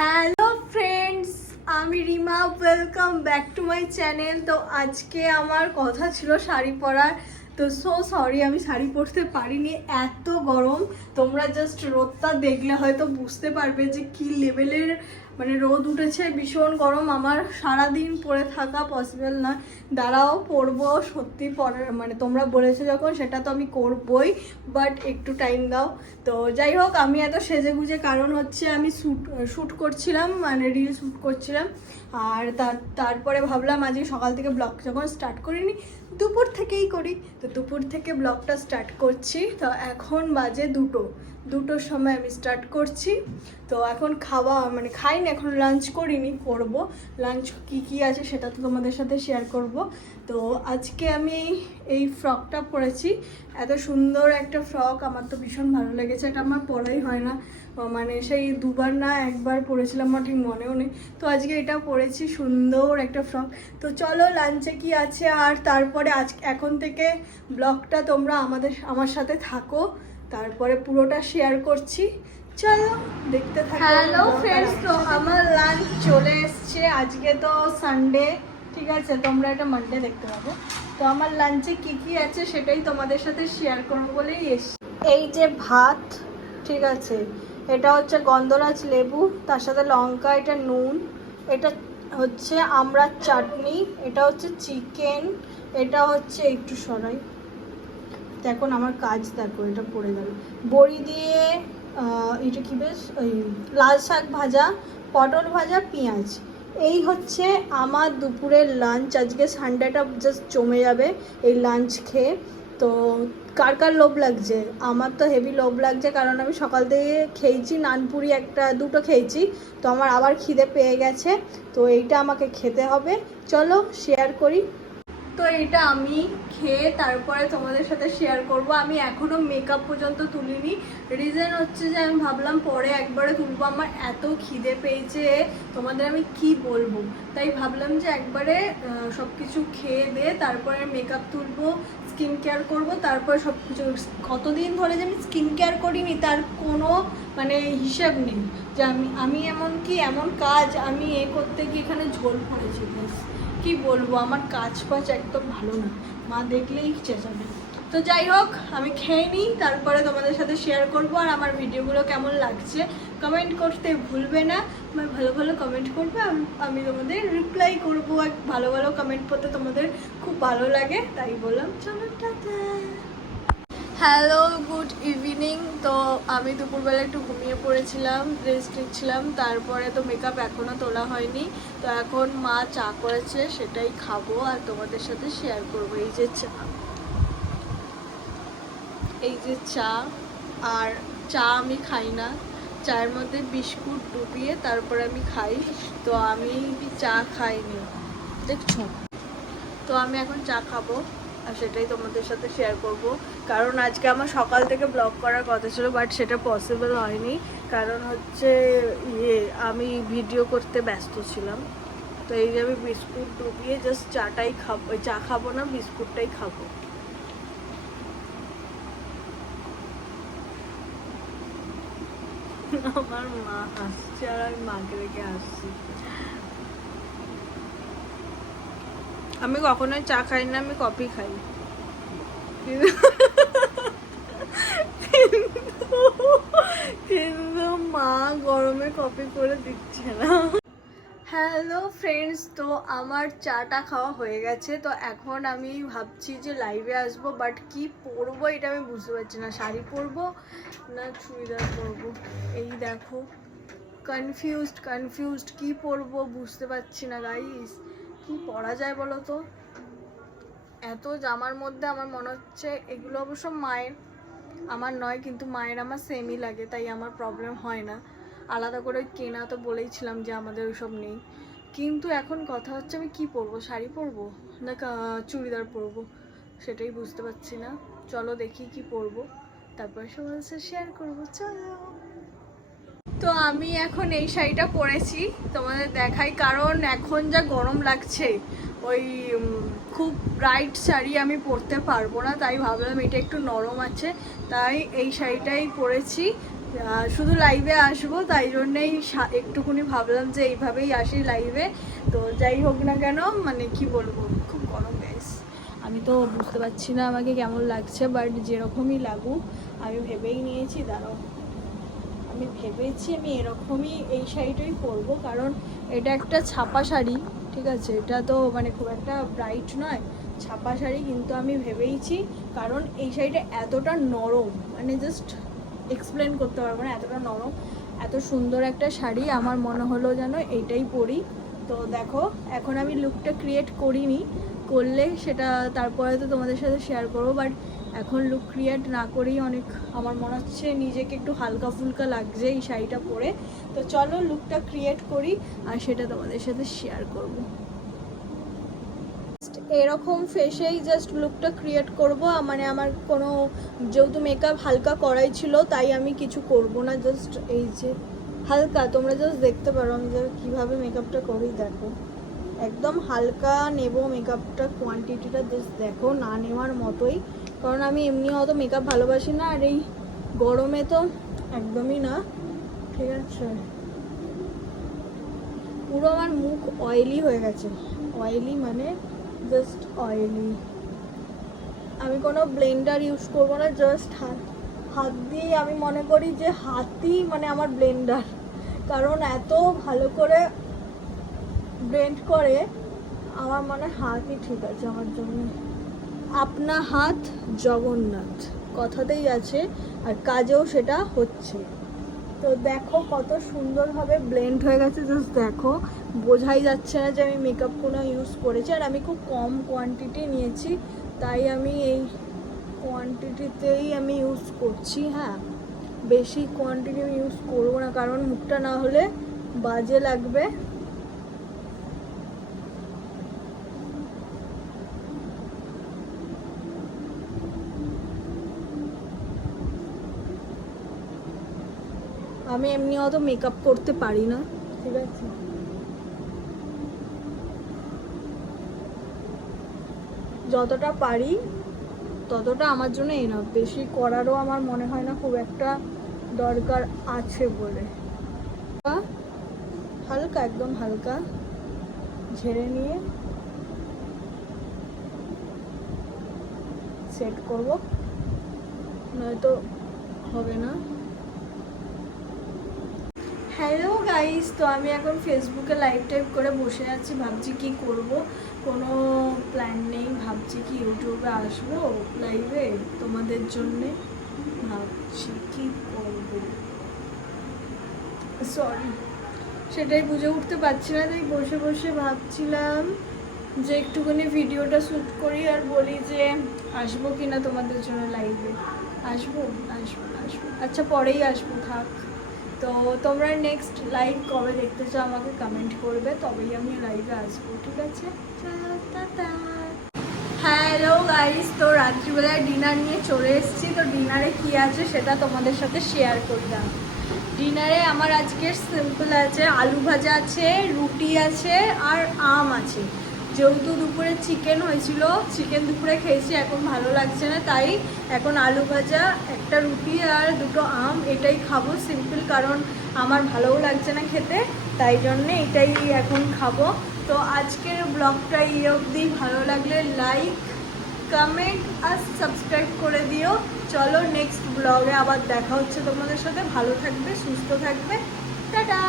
Hello friends, আমি Rima. Welcome back to my channel. তো আজকে আমার কথা ছিল শাড়ি পরার, তো সরি আমি শাড়ি পরতে পারিনি, এত গরম। তোমরা জাস্ট রোদটা দেখলে হয়তো বুঝতে পারবে যে কি লেভেলের রোদ উঠেছে, ভীষণ গরম। আমার সারাদিন পরে থাকা পসিবল না। দাঁড়াও, পরবো সত্যি পরে, তোমরা বলেছো যখন সেটা তো আমি করবই, বাট একটু টাইম দাও। তো যাই হোক, আমি এত সেজে গুজে কারণ হচ্ছে আমি শ্যুট করছিলাম, রিল শ্যুট করছিলাম। আর তারপরে ভাবলাম আজকে সকাল থেকে ব্লগ যখন স্টার্ট করিনি, দুপুর থেকেই করি। তো দুপুর থেকে ব্লগটা স্টার্ট করছি। তো এখন বাজে দুটোর সময় আমি স্টার্ট করছি। তো এখন খাওয়া খাইনি, এখন লাঞ্চ করিনি, করব। লাঞ্চ কি আছে সেটা তো তোমাদের সাথে শেয়ার করব। তো আজকে আমি এই ফ্রকটা পরেছি, এত সুন্দর একটা ফ্রক, আমার তো ভীষণ ভালো লেগেছে। এটা আমার পরাই হয় না, সেই দুবার না একবার পরেছিলাম, আমার ঠিক মনেও নেই। তো আজকে এটা পরেছি, সুন্দর একটা ফ্রক। তো চলো লাঞ্চে কি আছে, আর তারপরে এখন থেকে ব্লগটা তোমরা আমার সাথে থাকো, তারপরে পুরোটা শেয়ার করছি। চলো দেখতে থাকো। হ্যালো ফ্রেন্ডস, তো আমার লাঞ্চ চলে এসছে। আজকে তো সানডে, ঠিক আছে, তোমরা এটা মানডে দেখতে পাবো। তো আমার লাঞ্চে কি আছে সেটাই তোমাদের সাথে শেয়ার করবো বলেই এসছি। এই যে ভাত, ঠিক আছে, এটা হচ্ছে গন্ধরাজ লেবু, তার সাথে লঙ্কা, এটা নুন, এটা হচ্ছে আমড়ার চাটনি, এটা হচ্ছে চিকেন, এটা হচ্ছে একটু সরাই, এখন আমার কাজ দেখো, এটা পড়ে গেল, বড়ি দিয়ে এটা কি বেশ, ওই লাল শাক ভাজা, পটল ভাজা, পেঁয়াজ। এই হচ্ছে আমার দুপুরের লাঞ্চ। আজকে সানডেটা জাস্ট জমে যাবে এই লাঞ্চ খেয়ে। তো কার কার লোভ লাগছে? আমার তো হেভি লোভ লাগছে, কারণ আমি সকাল থেকে খেয়েছি নানপুরি, দুটো খেয়েছি। তো আমার আবার খিদে পেয়ে গেছে, তো এইটা আমাকে খেতে হবে। চলো শেয়ার করি। তো এটা আমি খেয়ে তারপরে তোমাদের সাথে শেয়ার করব। আমি এখনও মেকআপ পর্যন্ত তুলিনি, রিজন হচ্ছে যে আমি ভাবলাম পরে একবারে তুলবো। আমার এত খিদে পেয়েছে, তোমাদের আমি কি বলবো, তাই ভাবলাম যে একবারে সব কিছু খেয়ে দিয়ে তারপরে মেকআপ তুলবো, স্কিন কেয়ার করবো, তারপরে সব কিছু। কতদিন ধরে যে আমি স্কিন কেয়ার করিনি তার কোনো হিসাব নেই। যে আমি এমন কাজ আমি করতে গিয়ে এখানে ঝোল পড়েছি। কি বলবো, আমার কাজ বাজ একদম ভালো না, মা দেখলেই চেঁচাবে। তো যাই হোক, আমি খেয়ে নিই, তারপরে তোমাদের সাথে শেয়ার করবো। আর আমার ভিডিওগুলো কেমন লাগছে কমেন্ট করতে ভুলবে না, ভালো ভালো কমেন্ট করবে, আমি তোমাদের রিপ্লাই করবো। ভালো ভালো কমেন্ট করতে তোমাদের খুব ভালো লাগে, তাই বললাম চলো টাটা। Hello, good evening. তো আমি দুপুরবেলা একটু ঘুমিয়ে পড়েছিলাম, রেস্ট নিচ্ছিলাম, তারপরে তো মেকআপ এখনও তোলা হয়নি। তো এখন মা চা করেছে, সেটাই খাবো আর তোমাদের সাথে শেয়ার করবো। এই যে চা, আর চা আমি খাই না, চায়ের মধ্যে বিস্কুট ডুবিয়ে তারপরে আমি খাই। তো আমি চা খাইনি, দেখছো। তো আমি এখন চা খাবো আর সেটাই তোমাদের সাথে শেয়ার করব। কারণ আজকে আমার সকাল থেকে ব্লগ করার কথা ছিল, বাট সেটা পসিবল হয়নি, কারণ হচ্ছে আমি ভিডিও করতে ব্যস্ত ছিলাম। তো এই যে আমি বিস্কুট ডুবিয়ে জাস্ট চাটাই খাবো, চা খাবো না, বিস্কুটটাই খাবো। আমার মা হাসছে আর আমি মাকে রেখে হাসছি। আমি কখনোই চা খাই না, আমি কফি খাই। কিন্তু মা গরমে কফি করে দিচ্ছে না। হ্যালো ফ্রেন্ডস, তো আমার চাটা খাওয়া হয়ে গেছে। তো এখন আমি ভাবছি যে লাইভে আসবো, বাট কি পরবো এটা আমি বুঝতে পারছি না, শাড়ি পরবো না চুড়িদার পরবো। এই দেখো, কনফিউজড কি পরবো বুঝতে পারছি না গাইস। কি পরা যায় বলো তো, এত জামার মধ্যে আমার মনে হচ্ছে এগুলো অবশ্য মায়ের, আমার নয়, কিন্তু মায়ের আমার সেমই লাগে, তাই আমার প্রবলেম হয় না। আলাদা করে কেনা তো বলেইছিলাম যে আমাদের ওইসব নেই। কিন্তু এখন কথা হচ্ছে আমি কি পরবো, শাড়ি পরবো না চুড়িদার পরবো, সেটাই বুঝতে পারছি না। চলো দেখি কি পরবো, তারপর সবার সাথে শেয়ার করবো। চলো। তো আমি এখন এই শাড়িটা পরেছি, তোমাদের দেখাই, কারণ এখন যা গরম লাগছে, ওই খুব ব্রাইট শাড়ি আমি পরতে পারবো না, তাই ভাবলাম এটা একটু নরম আছে, তাই এই শাড়িটাই পরেছি। শুধু লাইভে আসবো, তাই জন্যেই একটুখানি ভাবলাম যে এইভাবেই আসি লাইভে। তো যাই হোক না কেন, মানে কি বলবো, খুব গরম গাইস। আমি তো বুঝতে পারছি না আমাকে কেমন লাগছে, বাট যেরকমই লাগুক আমি ভেবেই নিয়েছি, দাঁড়াও, আমি ভেবেছি আমি এরকমই এই শাড়িটাই পরবো, কারণ এটা একটা ছাপা শাড়ি, ঠিক আছে, এটা তো মানে খুব একটা ব্রাইট নয়, ছাপা শাড়ি, কিন্তু আমি ভেবেইছি কারণ এই শাড়িটা এতটা নরম, মানে জাস্ট এক্সপ্লেন করতে পারবো না, এতটা নরম, এত সুন্দর একটা শাড়ি, আমার মনে হলো যেন এইটাই পরি। তো দেখো, এখন আমি লুকটা ক্রিয়েট করিনি, করলে সেটা তারপরে তো তোমাদের সাথে শেয়ার করবো, বাট এখন লুক ক্রিয়েট না করেই অনেক আমার মনে হচ্ছে নিজেকে একটু হালকা ফুলকা লাগছে এই শাড়িটা পরে। তো চলো লুকটা ক্রিয়েট করি আর সেটা তোমাদের সাথে শেয়ার করব। এরকম ফেসেই জাস্ট লুকটা ক্রিয়েট করব, মানে আমার কোনো যেহেতু মেকআপ হালকা করাই ছিল তাই আমি কিছু করব না, জাস্ট এই যে হালকা, তোমরা জাস্ট দেখতে পারো আমি কীভাবে মেকআপটা করি, দেখো একদম হালকা নেব মেকআপটা, কোয়ান্টিটিটা জাস্ট দেখো, না নেওয়ার মতোই, কারণ আমি এমনি অত মেকআপ ভালোবাসি না, আর এই গরমে তো একদমই না, ঠিক আছে। পুরো আমার মুখ অয়েলি হয়ে গেছে, অয়েলি মানে জাস্ট অয়েলি। আমি কোনো ব্লেন্ডার ইউজ করবো না, জাস্ট হাত দিয়ে, আমি মনে করি যে হাতই মানে আমার ব্লেন্ডার, কারণ এত ভালো করে ব্লেন্ড করে, আমার মনে হাতই ঠিক আছে আমার জন্য। আপনা হাত জগন্নাথ কথাতেই আছে, আর কাজেও সেটা হচ্ছে। তো দেখো কত সুন্দরভাবে ব্লেন্ড হয়ে গেছে, জাস্ট দেখো, বোঝাই যাচ্ছে না যে আমি মেকআপ কোনো ইউজ করেছি, আর আমি খুব কম কোয়ান্টিটি নিয়েছি, তাই আমি এই কোয়ান্টিটিতেই আমি ইউজ করছি। হ্যাঁ, বেশি কোয়ান্টিটি আমি ইউজ করবো না, কারণ মুখটা না হলে বাজে লাগবে। আমি এমনি অত মেকআপ করতে পারি না, ঠিক আছে, যতটা পারি ততটা আমার জন্য এনাফ, বেশি করারও আমার মনে হয় না খুব একটা দরকার আছে বলে। হালকা, একদম হালকা ঝেড়ে নিয়ে সেট করব, নয়তো হবে না। হ্যালো গাইস, তো আমি এখন ফেসবুকে লাইভ টাইপ করে বসে আছি, ভাবছি কি করব, কোনো প্ল্যান নেই, ভাবছি কি ইউটিউবে আসবো লাইভে তোমাদের জন্যে, ভাবছি কি করব, সরি সেটাই বুঝে উঠতে পারছি না, তাই বসে বসে ভাবছিলাম যে একটুখানি ভিডিওটা শ্যুট করি আর বলি যে আসবো কি না তোমাদের জন্য লাইভে। আসবো আসবো আসবো, আচ্ছা পরেই আসবো, থাক। তো তোমরা নেক্সট লাইভ কবে দেখতে চাও আমাকে কমেন্ট করবে, তবেই আমি লাইভে আসবো, ঠিক আছে। হ্যালো গাইস, তো রাত্রিবেলায় ডিনার নিয়ে চলে এসেছি, তো ডিনারে কি আছে সেটা তোমাদের সাথে শেয়ার করলাম। ডিনারে আমার আজকের সিম্পল আছে, আলু ভাজা আছে, রুটি আছে আর আম আছে, যেহেতু দুপুরে চিকেন হয়েছিল, চিকেন দুপুরে খেয়েছি, এখন ভালো লাগছে না, তাই এখন আলু ভাজা, একটা রুটি আর দুটো আম এটাই খাবো সিম্পল, কারণ আমার ভালোও লাগছে না খেতে, তাই জন্যে এটাই এখন খাবো। তো আজকের ব্লগটা এই অবধি, ভালো লাগলে লাইক কমেন্ট আর সাবস্ক্রাইব করে দিও। চলো নেক্সট ব্লগে আবার দেখা হচ্ছে তোমাদের সাথে, ভালো থাকবে, সুস্থ থাকবে, টাটা।